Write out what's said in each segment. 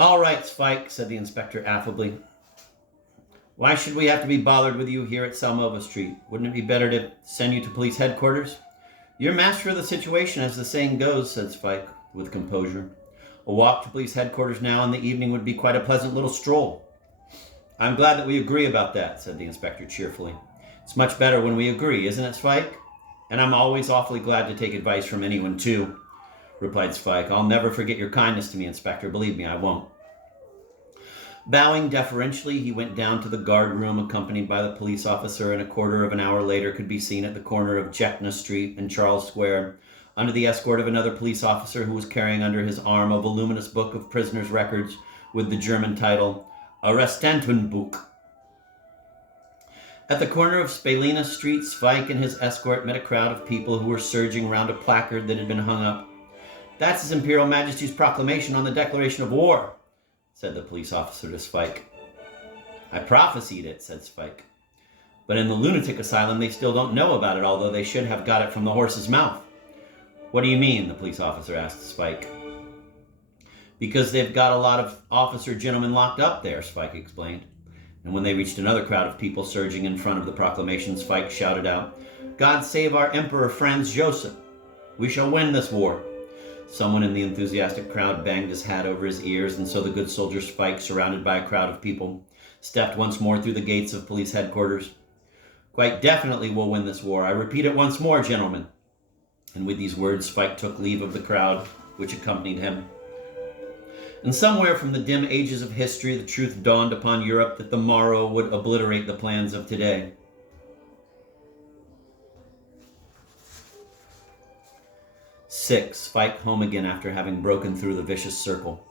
All right, Sweik, said the inspector affably. Why should we have to be bothered with you here at Salmova Street? Wouldn't it be better to send you to police headquarters? You're master of the situation, as the saying goes, said Sweik with composure. A walk to police headquarters now in the evening would be quite a pleasant little stroll. I'm glad that we agree about that, said the inspector cheerfully. It's much better when we agree, isn't it, Sweik? And I'm always awfully glad to take advice from anyone, too, replied Sweik. I'll never forget your kindness to me, Inspector. Believe me, I won't. Bowing deferentially, he went down to the guard room, accompanied by the police officer, and a quarter of an hour later could be seen at the corner of Jekna Street and Charles Square, under the escort of another police officer who was carrying under his arm a voluminous book of prisoners' records with the German title, Arrestantenbuch. At the corner of Spalina Street, Sweik and his escort met a crowd of people who were surging round a placard that had been hung up. That's His Imperial Majesty's proclamation on the declaration of war, said the police officer to Sweik. I prophesied it, said Sweik. But in the lunatic asylum, they still don't know about it, although they should have got it from the horse's mouth. What do you mean? The police officer asked Sweik. Because they've got a lot of officer gentlemen locked up there, Sweik explained. And when they reached another crowd of people surging in front of the proclamation, Sweik shouted out, God save our Emperor Franz Joseph. We shall win this war. Someone in the enthusiastic crowd banged his hat over his ears, and so the good soldier Sweik, surrounded by a crowd of people, stepped once more through the gates of police headquarters. Quite definitely we'll win this war. I repeat it once more, gentlemen. And with these words, Sweik took leave of the crowd which accompanied him. And somewhere from the dim ages of history, the truth dawned upon Europe that the morrow would obliterate the plans of today. Sweik home again after having broken through the vicious circle.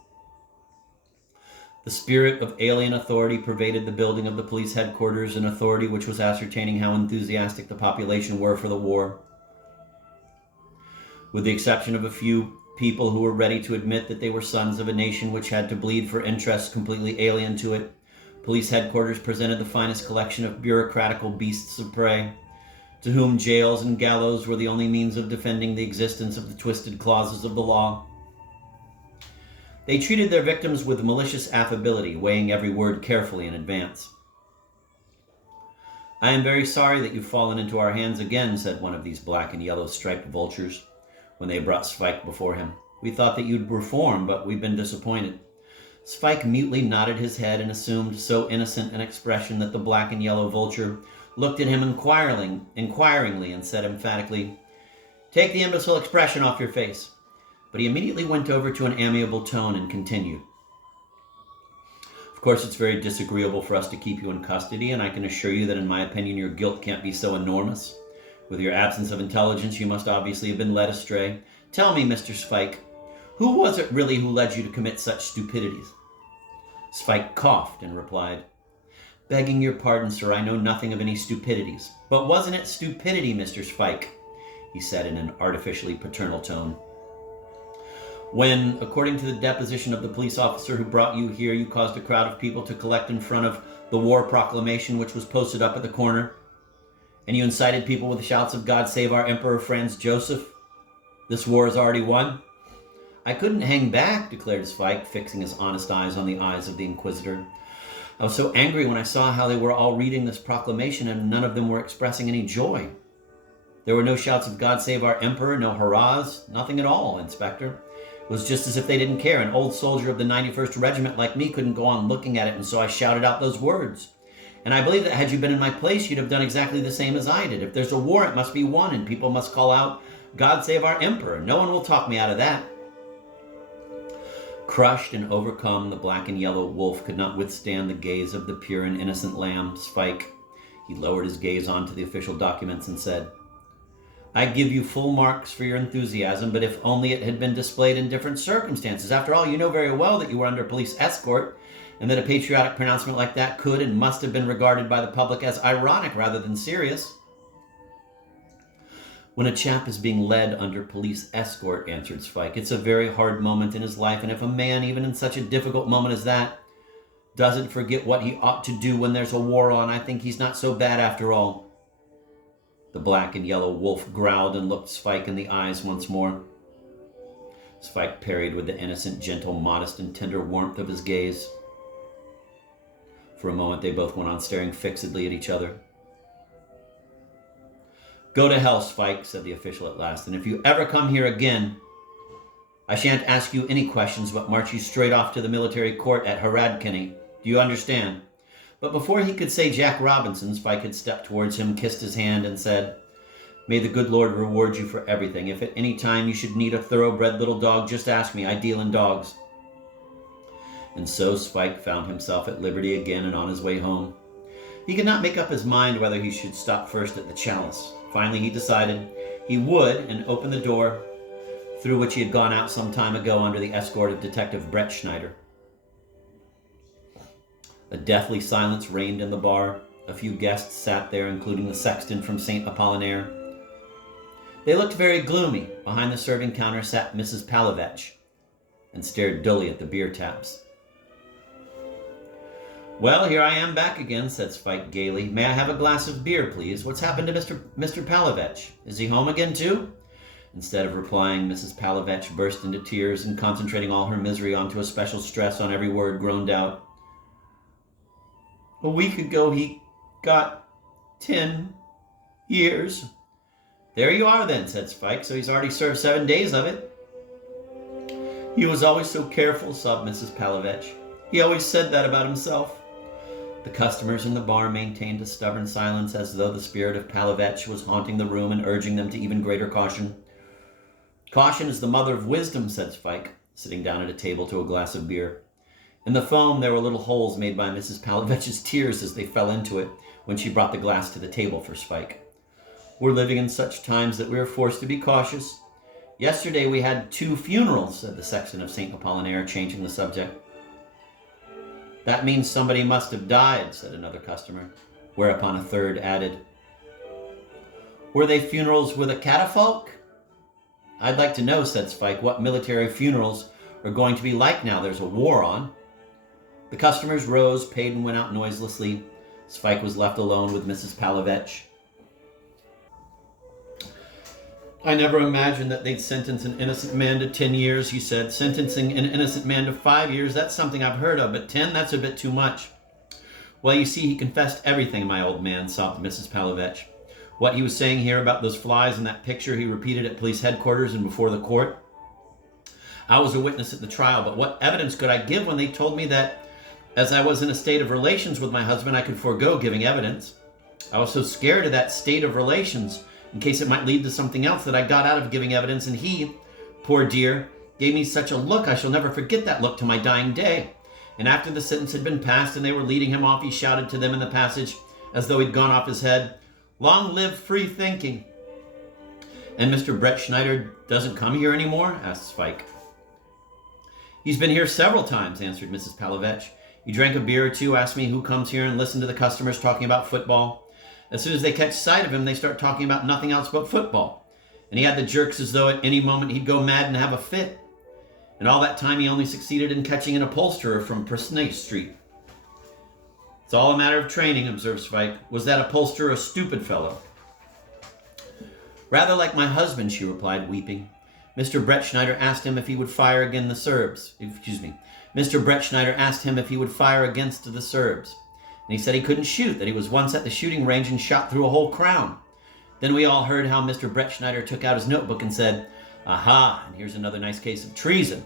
The spirit of alien authority pervaded the building of the police headquarters, an authority which was ascertaining how enthusiastic the population were for the war. With the exception of a few people who were ready to admit that they were sons of a nation which had to bleed for interests completely alien to it, police headquarters presented the finest collection of bureaucratical beasts of prey, to whom jails and gallows were the only means of defending the existence of the twisted clauses of the law. They treated their victims with malicious affability, weighing every word carefully in advance. I am very sorry that you've fallen into our hands again, said one of these black and yellow striped vultures, when they brought Sweik before him. We thought that you'd reform, but we've been disappointed. Sweik mutely nodded his head and assumed so innocent an expression that the black and yellow vulture looked at him inquiringly and said emphatically, Take the imbecile expression off your face. But he immediately went over to an amiable tone and continued. Of course, it's very disagreeable for us to keep you in custody, and I can assure you that in my opinion your guilt can't be so enormous. With your absence of intelligence, you must obviously have been led astray. Tell me, Mr. Sweik, who was it really who led you to commit such stupidities? Sweik coughed and replied, Begging your pardon, sir, I know nothing of any stupidities. But wasn't it stupidity, Mr. Sweik? He said in an artificially paternal tone. When, according to the deposition of the police officer who brought you here, you caused a crowd of people to collect in front of the war proclamation which was posted up at the corner, and you incited people with shouts of God save our Emperor Franz Joseph, this war is already won? I couldn't hang back, declared Sweik, fixing his honest eyes on the eyes of the Inquisitor. I was so angry when I saw how they were all reading this proclamation and none of them were expressing any joy. There were no shouts of God save our Emperor, no hurrahs, nothing at all, Inspector. It was just as if they didn't care. An old soldier of the 91st Regiment like me couldn't go on looking at it, and so I shouted out those words. And I believe that had you been in my place, you'd have done exactly the same as I did. If there's a war, it must be won, and people must call out, God save our Emperor. No one will talk me out of that. Crushed and overcome, the black and yellow wolf could not withstand the gaze of the pure and innocent lamb, Sweik. He lowered his gaze onto the official documents and said, I give you full marks for your enthusiasm, but if only it had been displayed in different circumstances. After all, you know very well that you were under police escort, and that a patriotic pronouncement like that could and must have been regarded by the public as ironic rather than serious. When a chap is being led under police escort, answered Sweik, it's a very hard moment in his life, and if a man, even in such a difficult moment as that, doesn't forget what he ought to do when there's a war on, I think he's not so bad after all. The black and yellow wolf growled and looked Sweik in the eyes once more. Sweik parried with the innocent, gentle, modest, and tender warmth of his gaze. For a moment, they both went on staring fixedly at each other. "Go to hell, Sweik," said the official at last, "and if you ever come here again, I shan't ask you any questions, but march you straight off to the military court at Haradkany. Do you understand?" But before he could say Jack Robinson, Sweik had stepped towards him, kissed his hand, and said, "May the good Lord reward you for everything. If at any time you should need a thoroughbred little dog, just ask me. I deal in dogs." And so Sweik found himself at liberty again and on his way home. He could not make up his mind whether he should stop first at the Chalice. Finally, he decided he would and opened the door through which he had gone out some time ago under the escort of Detective Brett Schneider. A deathly silence reigned in the bar. A few guests sat there, including the sexton from St. Apollinaire. They looked very gloomy. Behind the serving counter sat Mrs. Palovech and stared dully at the beer taps. "Well, here I am back again," said Sweik gaily. "May I have a glass of beer, please? What's happened to Mr. Palovech? Is he home again, too?" Instead of replying, Mrs. Palovech burst into tears and, concentrating all her misery onto a special stress on every word, groaned out, "A week ago he got 10 years. "There you are then," said Sweik. "So he's already served 7 days of it." "He was always so careful," sobbed Mrs. Palovech. "He always said that about himself." The customers in the bar maintained a stubborn silence, as though the spirit of Palovech was haunting the room and urging them to even greater caution. "Caution is the mother of wisdom," said Sweik, sitting down at a table to a glass of beer. In the foam there were little holes made by Mrs. Palovech's tears as they fell into it when she brought the glass to the table for Sweik. "We're living in such times that we are forced to be cautious. Yesterday we had 2 funerals," said the sexton of St. Apollinaire, changing the subject. "That means somebody must have died," said another customer, whereupon a third added, "Were they funerals with a catafalque?" "I'd like to know," said Sweik, "what military funerals are going to be like now there's a war on." The customers rose, paid, and went out noiselessly. Sweik was left alone with Mrs. Palovech. "I never imagined that they'd sentence an innocent man to 10 years, he said. "Sentencing an innocent man to 5 years, that's something I've heard of, but 10, that's a bit too much." "Well, you see, he confessed everything, my old man," sobbed Mrs. Palovech. "What he was saying here about those flies in that picture he repeated at police headquarters and before the court. I was a witness at the trial, but what evidence could I give when they told me that as I was in a state of relations with my husband, I could forego giving evidence? I was so scared of that state of relations, in case it might lead to something else, that I got out of giving evidence, and he, poor dear, gave me such a look. I shall never forget that look to my dying day. And after the sentence had been passed and they were leading him off, he shouted to them in the passage, as though he'd gone off his head, 'Long live free thinking!'" "And Mr. Brett Schneider doesn't come here anymore?" asked Sweik. "He's been here several times," answered Mrs. Palovech. "He drank a beer or two, asked me who comes here, and listened to the customers talking about football. As soon as they catch sight of him, they start talking about nothing else but football. And he had the jerks as though at any moment he'd go mad and have a fit. And all that time he only succeeded in catching an upholsterer from Presnay Street." "It's all a matter of training," observed Sweik. "Was that upholsterer a stupid fellow?" "Rather like my husband," she replied, weeping. Mr. Brett Schneider asked him if he would fire against the Serbs. Mr. Brett Schneider asked him if he would fire against the Serbs. And he said he couldn't shoot, that he was once at the shooting range and shot through a whole crown. Then we all heard how Mr. Brett Schneider took out his notebook and said, 'Aha, and here's another nice case of treason.'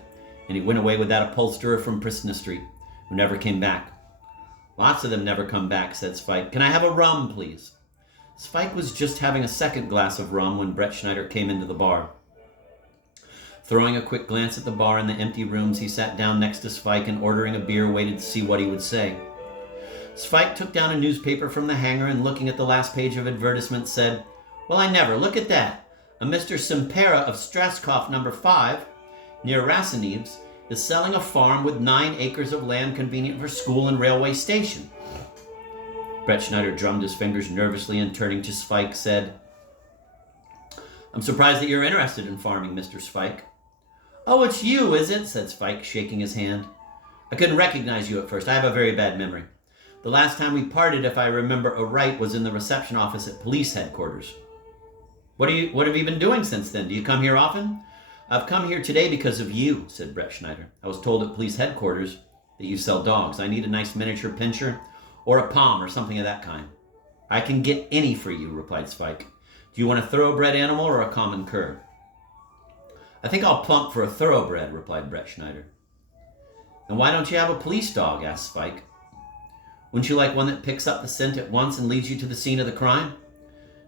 And he went away with that upholsterer from Presnay Street, who never came back." "Lots of them never come back," said Sweik. "Can I have a rum, please?" Sweik was just having a second glass of rum when Brett Schneider came into the bar. Throwing a quick glance at the bar and the empty rooms, he sat down next to Sweik and, ordering a beer, waited to see what he would say. Sweik took down a newspaper from the hanger and, looking at the last page of advertisement, said, "Well, I never. Look at that. A Mr. Simpera of Straskov No. 5, near Rasinives, is selling a farm with 9 acres of land convenient for school and railway station." Brett Schneider drummed his fingers nervously and, turning to Sweik, said, "I'm surprised that you're interested in farming, Mr. Sweik." "Oh, it's you, is it?" said Sweik, shaking his hand. "I couldn't recognize you at first. I have a very bad memory. The last time we parted, if I remember aright, was in the reception office at police headquarters." What have you been doing since then? Do you come here often?" I've come here today because of you, said Brett Schneider. I was told at police headquarters that you sell dogs. I need a nice miniature pinscher or a pom or something of that kind. I can get any for you, replied Sweik. Do you want a thoroughbred animal or a common cur? I think I'll plump for a thoroughbred, replied Brett Schneider. And why don't you have a police dog, asked Sweik. Wouldn't you like one that picks up the scent at once and leads you to the scene of the crime?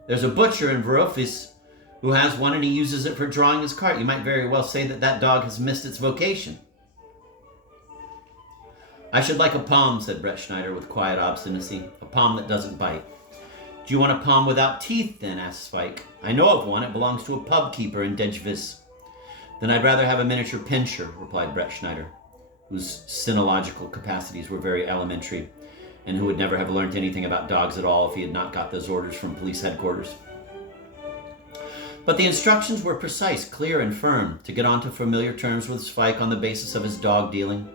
There's a butcher in Verofis who has one and he uses it for drawing his cart. You might very well say that dog has missed its vocation. I should like a pom, said Brett Schneider with quiet obstinacy. A pom that doesn't bite. Do you want a pom without teeth, then, asked Sweik. I know of one. It belongs to a pub keeper in Dejvis. Then I'd rather have a miniature pinscher, replied Brett Schneider, whose sinological capacities were very elementary, and who would never have learned anything about dogs at all if he had not got those orders from police headquarters. But the instructions were precise, clear, and firm, to get on to familiar terms with Sweik on the basis of his dog dealing,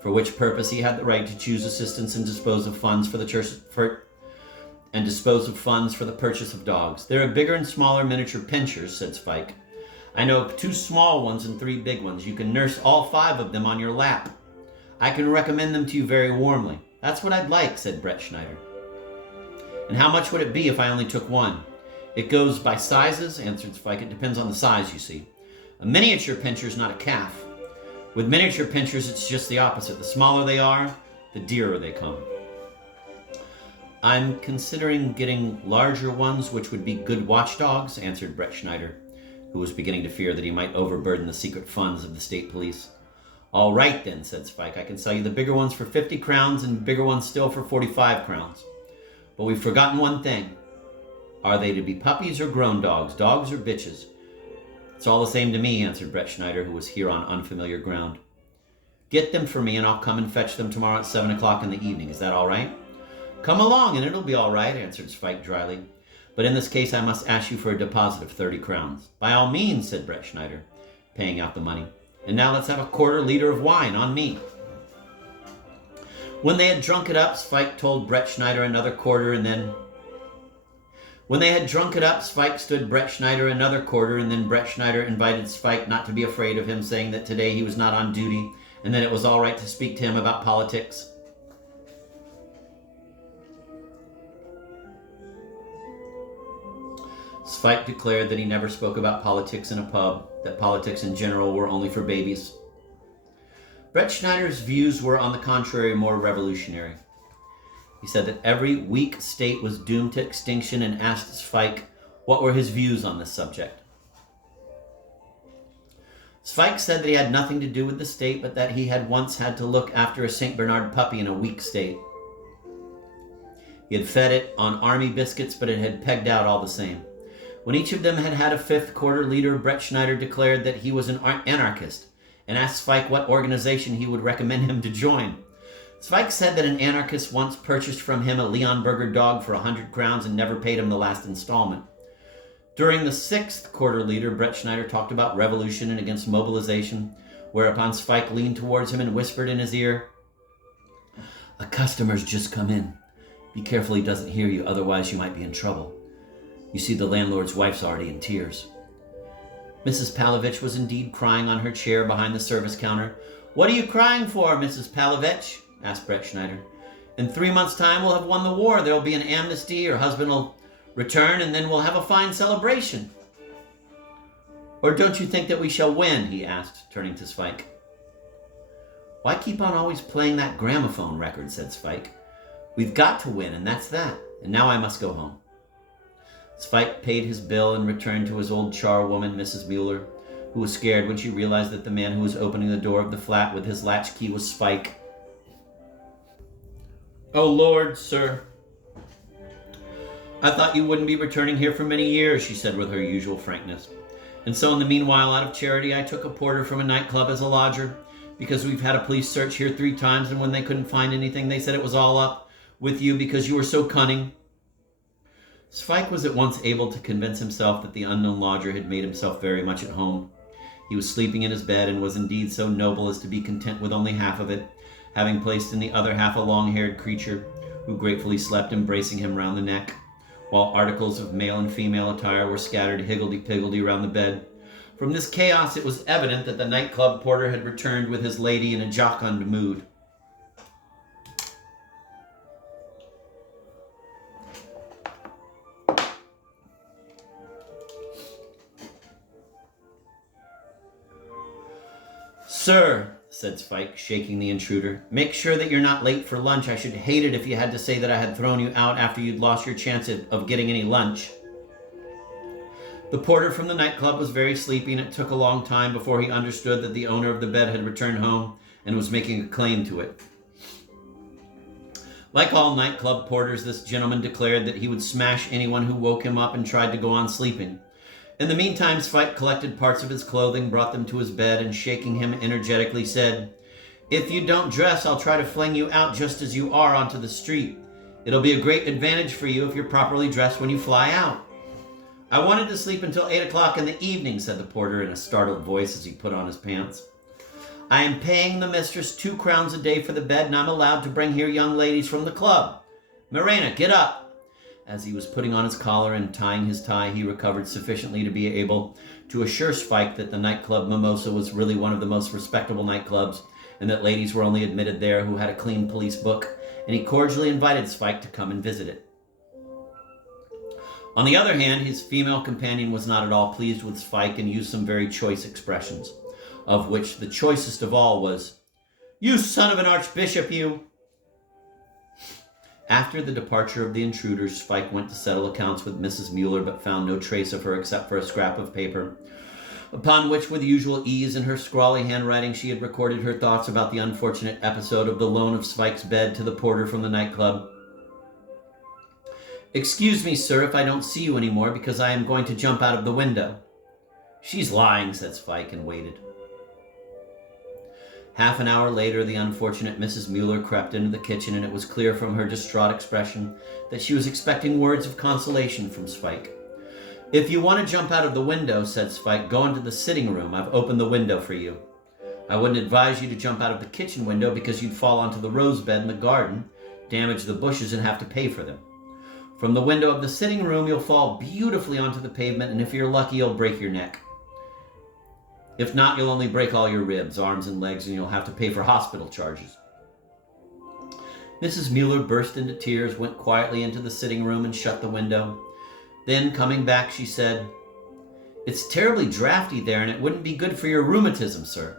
for which purpose he had the right to choose assistance and dispose of funds for the purchase of dogs. There are bigger and smaller miniature pinschers, said Sweik. I know 2 small ones and 3 big ones. You can nurse all 5 of them on your lap. I can recommend them to you very warmly. That's what I'd like, said Brett Schneider. And how much would it be if I only took one? It goes by sizes, answered Sweik. It depends on the size, you see. A miniature pinscher's not a calf. With miniature pinschers, it's just the opposite. The smaller they are, the dearer they come. I'm considering getting larger ones, which would be good watchdogs, answered Brett Schneider, who was beginning to fear that he might overburden the secret funds of the state police. All right, then, said Sweik. I can sell you the bigger ones for 50 crowns and bigger ones still for 45 crowns. But we've forgotten one thing. Are they to be puppies or grown dogs or bitches? It's all the same to me, answered Brett Schneider, who was here on unfamiliar ground. Get them for me and I'll come and fetch them tomorrow at 7 o'clock in the evening. Is that all right? Come along and it'll be all right, answered Sweik dryly. But in this case, I must ask you for a deposit of 30 crowns. By all means, said Brett Schneider, paying out the money. And now let's have a quarter liter of wine on me. When they had drunk it up, Sweik told Brett Schneider another quarter and then... When they had drunk it up, Sweik stood Brett Schneider another quarter, and then Brett Schneider invited Sweik not to be afraid of him, saying that today he was not on duty, and that it was all right to speak to him about politics. Sweik declared that he never spoke about politics in a pub, that politics in general were only for babies. Brett Schneider's views were, on the contrary, more revolutionary. He said that every weak state was doomed to extinction and asked Sweik what were his views on this subject. Sweik said that he had nothing to do with the state, but that he had once had to look after a St. Bernard puppy in a weak state. He had fed it on army biscuits, but it had pegged out all the same. When each of them had had a 5th quarter liter, Brett Schneider declared that he was an anarchist and asked Sweik what organization he would recommend him to join. Sweik said that an anarchist once purchased from him a Leonberger dog for 100 crowns and never paid him the last installment. During the 6th quarter liter, Brett Schneider talked about revolution and against mobilization, whereupon Sweik leaned towards him and whispered in his ear, "A customer's just come in. Be careful he doesn't hear you, otherwise you might be in trouble. You see, the landlord's wife's already in tears." Mrs. Palovich was indeed crying on her chair behind the service counter. "What are you crying for, Mrs. Palovich?" asked Brett Schneider. "In 3 months' time we'll have won the war. There'll be an amnesty, your husband will return, and then we'll have a fine celebration." "Or don't you think that we shall win?" he asked, turning to Sweik. "Why keep on always playing that gramophone record?" said Sweik. "We've got to win, and that's that. And now I must go home." Sweik paid his bill and returned to his old charwoman, Mrs. Mueller, who was scared when she realized that the man who was opening the door of the flat with his latchkey was Sweik. "Oh, Lord, sir, I thought you wouldn't be returning here for many years," she said with her usual frankness. "And so in the meanwhile, out of charity, I took a porter from a nightclub as a lodger, because we've had a police search here 3 times, and when they couldn't find anything, they said it was all up with you because you were so cunning." Sweik was at once able to convince himself that the unknown lodger had made himself very much at home. He was sleeping in his bed and was indeed so noble as to be content with only half of it, having placed in the other half a long-haired creature who gratefully slept embracing him round the neck, while articles of male and female attire were scattered higgledy-piggledy round the bed. From this chaos, it was evident that the nightclub porter had returned with his lady in a jocund mood. "Sir," said Sweik, shaking the intruder, "make sure that you're not late for lunch. I should hate it if you had to say that I had thrown you out after you'd lost your chance of getting any lunch." The porter from the nightclub was very sleepy, and it took a long time before he understood that the owner of the bed had returned home and was making a claim to it. Like all nightclub porters, this gentleman declared that he would smash anyone who woke him up and tried to go on sleeping. In the meantime, Sweik collected parts of his clothing, brought them to his bed, and shaking him energetically said, "If you don't dress, I'll try to fling you out just as you are onto the street. It'll be a great advantage for you if you're properly dressed when you fly out." "I wanted to sleep until 8 o'clock in the evening," said the porter in a startled voice as he put on his pants. "I am paying the mistress 2 crowns a day for the bed, and I'm allowed to bring here young ladies from the club. Mirena, get up." As he was putting on his collar and tying his tie, he recovered sufficiently to be able to assure Sweik that the nightclub Mimosa was really one of the most respectable nightclubs, and that ladies were only admitted there who had a clean police book, and he cordially invited Sweik to come and visit it. On the other hand, his female companion was not at all pleased with Sweik and used some very choice expressions, of which the choicest of all was, "You son of an archbishop, you!" After the departure of the intruders, Sweik went to settle accounts with Mrs. Mueller, but found no trace of her except for a scrap of paper, upon which, with usual ease in her scrawly handwriting, she had recorded her thoughts about the unfortunate episode of the loan of Sweik's bed to the porter from the nightclub. "Excuse me, sir, if I don't see you anymore, because I am going to jump out of the window." "She's lying," said Sweik, and waited. Half an hour later, the unfortunate Mrs. Mueller crept into the kitchen, and it was clear from her distraught expression that she was expecting words of consolation from Sweik. "If you want to jump out of the window," said Sweik, "go into the sitting room. I've opened the window for you. I wouldn't advise you to jump out of the kitchen window because you'd fall onto the rose bed in the garden, damage the bushes, and have to pay for them. From the window of the sitting room, you'll fall beautifully onto the pavement, and if you're lucky, you'll break your neck. If not, you'll only break all your ribs, arms, and legs, and you'll have to pay for hospital charges." Mrs. Mueller burst into tears, went quietly into the sitting room, and shut the window. Then, coming back, she said, "It's terribly drafty there, and it wouldn't be good for your rheumatism, sir."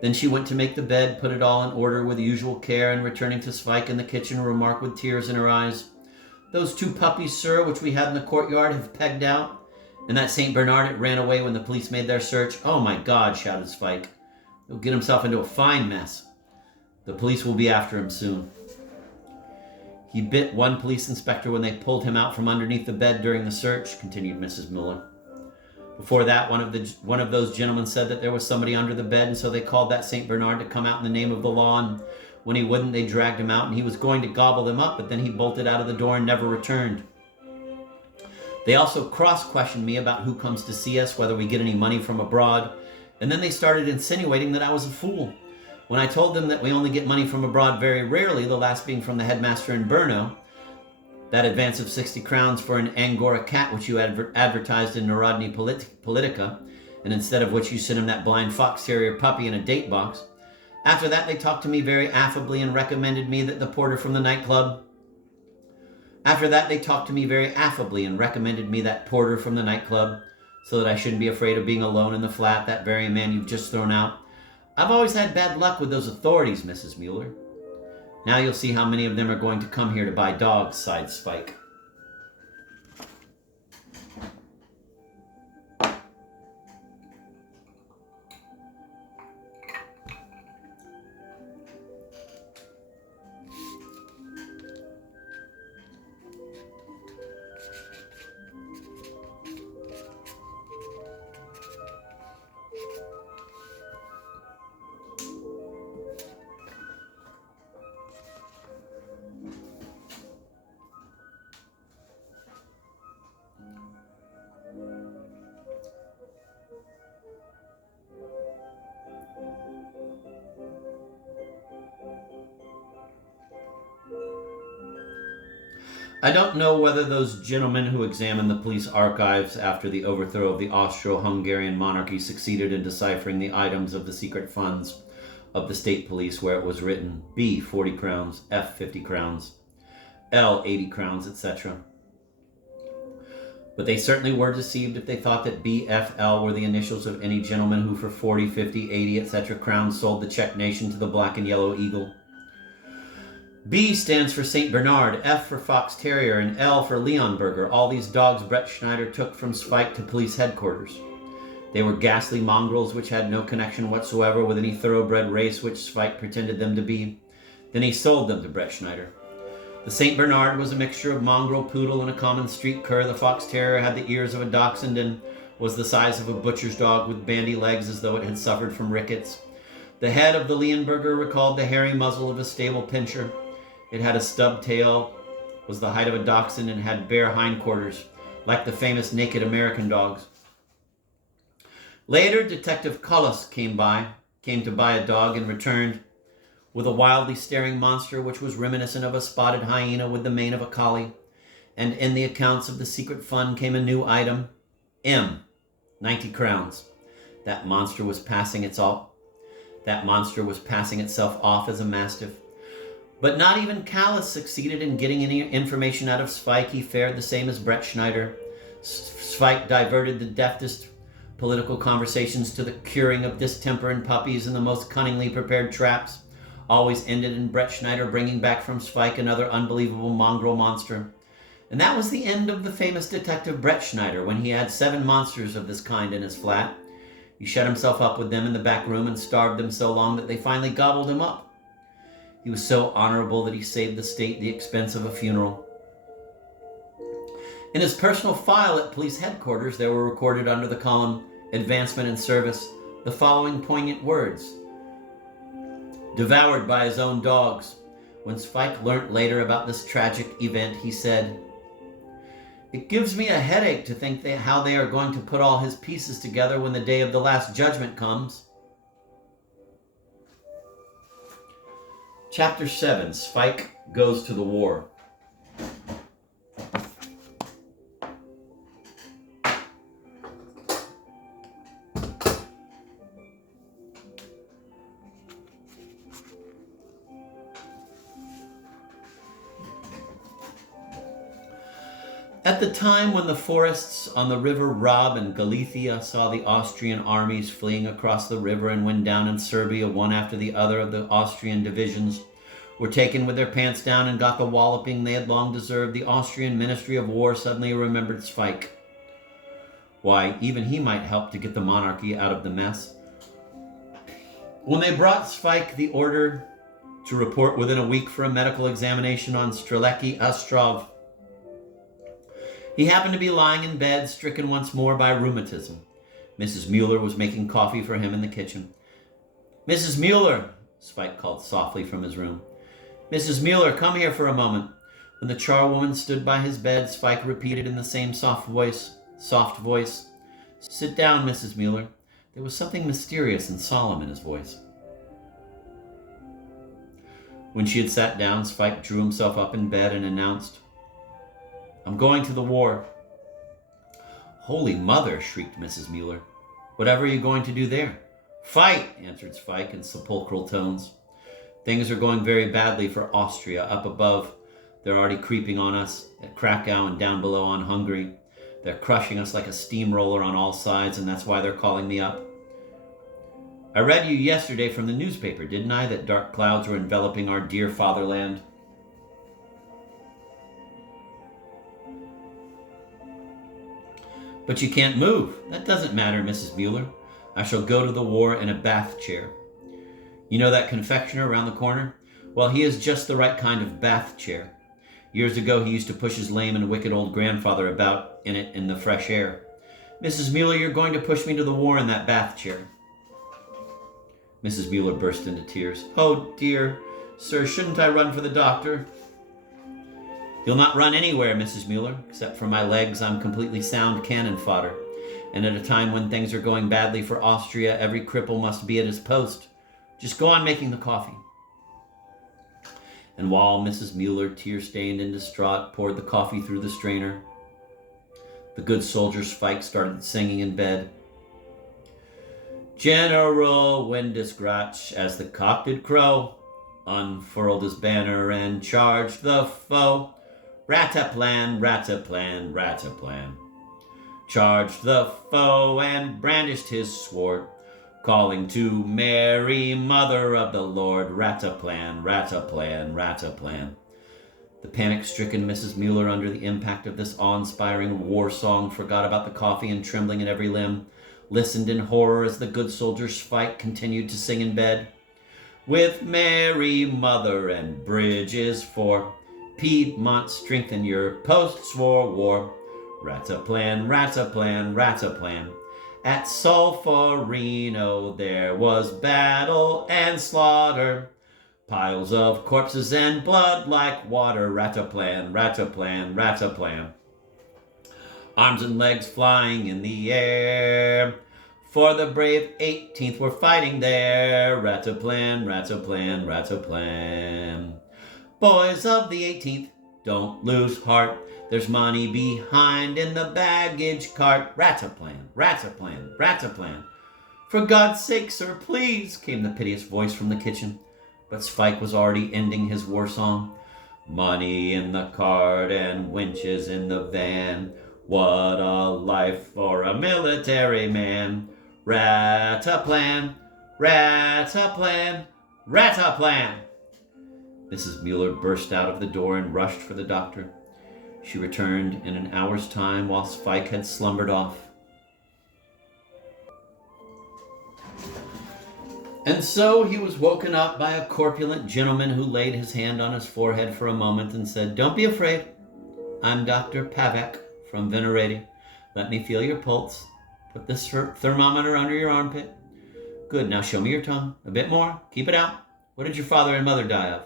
Then she went to make the bed, put it all in order with usual care, and returning to Sweik in the kitchen, remarked with tears in her eyes, "Those 2 puppies, sir, which we had in the courtyard, have pegged out. And that St. Bernard that ran away when the police made their search. Oh my God," shouted Sweik. "He'll get himself into a fine mess. The police will be after him soon. He bit one police inspector when they pulled him out from underneath the bed during the search," continued Mrs. Mueller. "Before that, one of those gentlemen said that there was somebody under the bed, and so they called that St. Bernard to come out in the name of the law, and when he wouldn't, they dragged him out, and he was going to gobble them up, but then he bolted out of the door and never returned. They also cross-questioned me about who comes to see us, whether we get any money from abroad, and then they started insinuating that I was a fool. When I told them that we only get money from abroad very rarely, the last being from the headmaster in Brno, that advance of 60 crowns for an Angora cat which you advertised in Narodny Politica, and instead of which you sent him that blind fox terrier puppy in a date box. After that, they talked to me very affably and recommended me that the porter from the nightclub so that I shouldn't be afraid of being alone in the flat, that very man you've just thrown out. I've always had bad luck with those authorities, Mrs. Mueller. Now you'll see how many of them are going to come here to buy dogs," sighed Sweik. I don't know whether those gentlemen who examined the police archives after the overthrow of the Austro-Hungarian monarchy succeeded in deciphering the items of the secret funds of the state police, where it was written B 40 crowns, F 50 crowns, L 80 crowns, etc. But they certainly were deceived if they thought that B, F, L were the initials of any gentleman who for 40, 50, 80, etc. crowns sold the Czech nation to the Black and Yellow Eagle. B stands for St. Bernard, F for Fox Terrier, and L for Leonberger. All these dogs Brett Schneider took from Sweik to police headquarters. They were ghastly mongrels which had no connection whatsoever with any thoroughbred race which Sweik pretended them to be. Then he sold them to Brett Schneider. The St. Bernard was a mixture of mongrel, poodle, and a common street cur. The Fox Terrier had the ears of a dachshund and was the size of a butcher's dog with bandy legs as though it had suffered from rickets. The head of the Leonberger recalled the hairy muzzle of a stable pincher. It had a stubbed tail, was the height of a dachshund, and had bare hindquarters, like the famous naked American dogs. Later, Detective Cullis came to buy a dog and returned with a wildly staring monster which was reminiscent of a spotted hyena with the mane of a collie. And in the accounts of the secret fund came a new item, M, 90 crowns. That monster was passing itself off as a mastiff. But not even Callis succeeded in getting any information out of Sweik. He fared the same as Brett Schneider. Sweik diverted the deftest political conversations to the curing of distemper in puppies and the most cunningly prepared traps. Always ended in Brett Schneider bringing back from Sweik another unbelievable mongrel monster. And that was the end of the famous detective Brett Schneider when he had 7 monsters of this kind in his flat. He shut himself up with them in the back room and starved them so long that they finally gobbled him up. He was so honorable that he saved the state the expense of a funeral. In his personal file at police headquarters, there were recorded under the column Advancement and Service the following poignant words. Devoured by his own dogs. When Sweik learnt later about this tragic event, he said, "It gives me a headache to think how they are going to put all his pieces together when the day of the Last Judgment comes." Chapter 7, Sweik Goes to the War. At the time when the forests on the river Rob in Galicia saw the Austrian armies fleeing across the river, and when down in Serbia one after the other of the Austrian divisions were taken with their pants down and got the walloping they had long deserved, the Austrian Ministry of War suddenly remembered Sweik. Why, even he might help to get the monarchy out of the mess. When they brought Sweik the order to report within a week for a medical examination on Streleki Ostrov, he happened to be lying in bed, stricken once more by rheumatism. Mrs. Mueller was making coffee for him in the kitchen. "Mrs. Mueller," Sweik called softly from his room. "Mrs. Mueller, come here for a moment." When the charwoman stood by his bed, Sweik repeated in the same soft voice, "Sit down, Mrs. Mueller." There was something mysterious and solemn in his voice. When she had sat down, Sweik drew himself up in bed and announced, "I'm going to the war." "Holy Mother," shrieked Mrs. Mueller. "Whatever are you going to do there?" "Fight," answered Sweik in sepulchral tones. "Things are going very badly for Austria. Up above, they're already creeping on us, at Krakow and down below on Hungary. They're crushing us like a steamroller on all sides, and that's why they're calling me up. I read you yesterday from the newspaper, didn't I, that dark clouds were enveloping our dear fatherland?" "But you can't move." "That doesn't matter, Mrs. Mueller. I shall go to the war in a bath chair. You know that confectioner around the corner? Well, he is just the right kind of bath chair. Years ago, he used to push his lame and wicked old grandfather about in it in the fresh air. Mrs. Mueller, you're going to push me to the war in that bath chair." Mrs. Mueller burst into tears. "Oh, dear, sir, shouldn't I run for the doctor?" "You'll not run anywhere, Mrs. Mueller. Except for my legs, I'm completely sound cannon fodder. And at a time when things are going badly for Austria, every cripple must be at his post. Just go on making the coffee." And while Mrs. Mueller, tear-stained and distraught, poured the coffee through the strainer, the good soldier Sweik started singing in bed. General Windesgrach, as the cock did crow, unfurled his banner and charged the foe. Rataplan, rataplan, rataplan. Charged the foe and brandished his sword, calling to Mary, Mother of the Lord. Rataplan, rataplan, rataplan. The panic-stricken Mrs. Mueller, under the impact of this awe-inspiring war song, forgot about the coffee and, trembling in every limb, listened in horror as the good soldier Sweik continued to sing in bed. With Mary, Mother, and bridges for Piedmont, strengthen your posts for war. Rataplan, rataplan, rataplan. At Solferino there was battle and slaughter, piles of corpses and blood like water. Rataplan, rataplan, rataplan. Arms and legs flying in the air, for the brave 18th were fighting there. Rataplan, rataplan, rataplan. Boys of the 18th, don't lose heart. There's money behind in the baggage cart. Rataplan, rataplan, rataplan. For God's sake, sir, please, came the piteous voice from the kitchen. But Sweik was already ending his war song. Money in the cart and winches in the van. What a life for a military man. Rataplan, rataplan, rataplan. Mrs. Mueller burst out of the door and rushed for the doctor. She returned in an hour's time while Sweik had slumbered off. And so he was woken up by a corpulent gentleman who laid his hand on his forehead for a moment and said, "Don't be afraid. I'm Dr. Pavek from Venerati. Let me feel your pulse. Put this thermometer under your armpit. Good, now show me your tongue. A bit more. Keep it out. What did your father and mother die of?"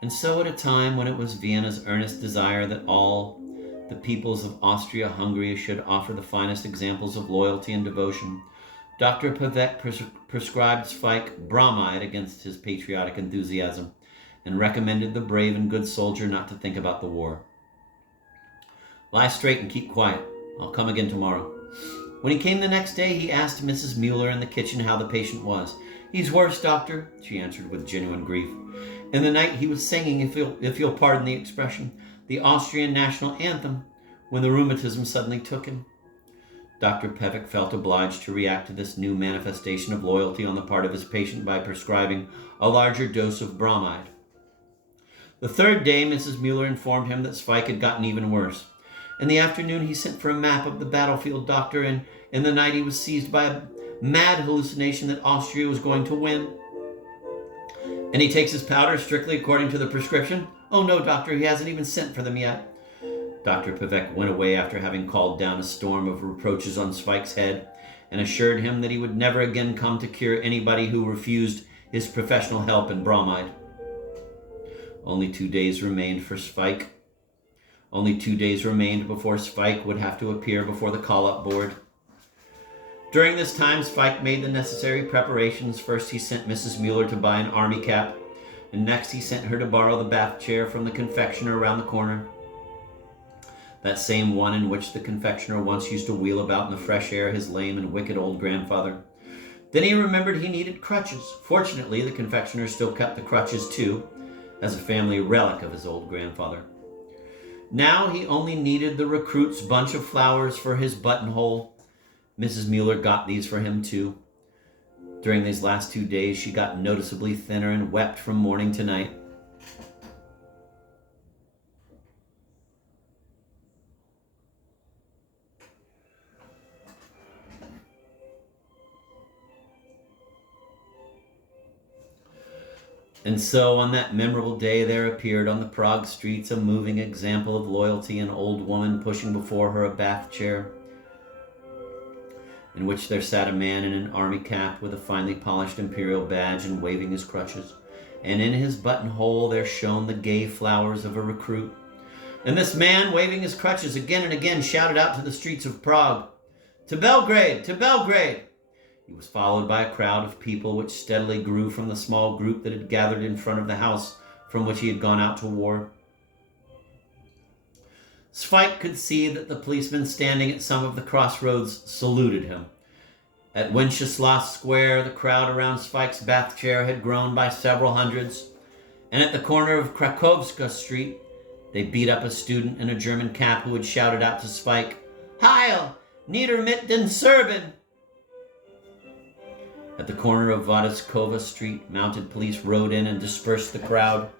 And so, at a time when it was Vienna's earnest desire that all the peoples of Austria-Hungary should offer the finest examples of loyalty and devotion, Dr. Pavek prescribed Sweik bromide against his patriotic enthusiasm and recommended the brave and good soldier not to think about the war. "Lie straight and keep quiet. I'll come again tomorrow." When he came the next day, he asked Mrs. Mueller in the kitchen how the patient was. "He's worse, doctor," she answered with genuine grief. "In the night he was singing, if you'll pardon the expression, the Austrian national anthem, when the rheumatism suddenly took him." Dr. Pevek felt obliged to react to this new manifestation of loyalty on the part of his patient by prescribing a larger dose of bromide. The third day, Mrs. Mueller informed him that Sweik had gotten even worse. In the afternoon, he sent for a map of the battlefield, doctor, and in the night he was seized by a mad hallucination that Austria was going to win. "And he takes his powder strictly according to the prescription?" "Oh no, doctor, he hasn't even sent for them yet." Dr. Pavek went away after having called down a storm of reproaches on Sweik's head and assured him that he would never again come to cure anybody who refused his professional help and bromide. Only 2 days remained for Sweik. Only 2 days remained before Sweik would have to appear before the call-up board. During this time, Sweik made the necessary preparations. First, he sent Mrs. Mueller to buy an army cap, and next he sent her to borrow the bath chair from the confectioner around the corner. That same one in which the confectioner once used to wheel about in the fresh air his lame and wicked old grandfather. Then he remembered he needed crutches. Fortunately, the confectioner still kept the crutches too, as a family relic of his old grandfather. Now he only needed the recruit's bunch of flowers for his buttonhole. Mrs. Mueller got these for him too. During these last 2 days, she got noticeably thinner and wept from morning to night. And so on that memorable day there appeared on the Prague streets a moving example of loyalty, an old woman pushing before her a bath chair, in which there sat a man in an army cap with a finely polished imperial badge and waving his crutches, and in his buttonhole there shone the gay flowers of a recruit. And this man, waving his crutches again and again, shouted out to the streets of Prague, "To Belgrade! To Belgrade!" He was followed by a crowd of people which steadily grew from the small group that had gathered in front of the house from which he had gone out to war. Sweik could see that the policemen standing at some of the crossroads saluted him. At Wenceslas Square, the crowd around Sweik's bath chair had grown by several hundreds, and at the corner of Krakowska Street, they beat up a student in a German cap who had shouted out to Sweik, "Heil, nieder mit den Serben!" At the corner of Vodoskova Street, mounted police rode in and dispersed the crowd.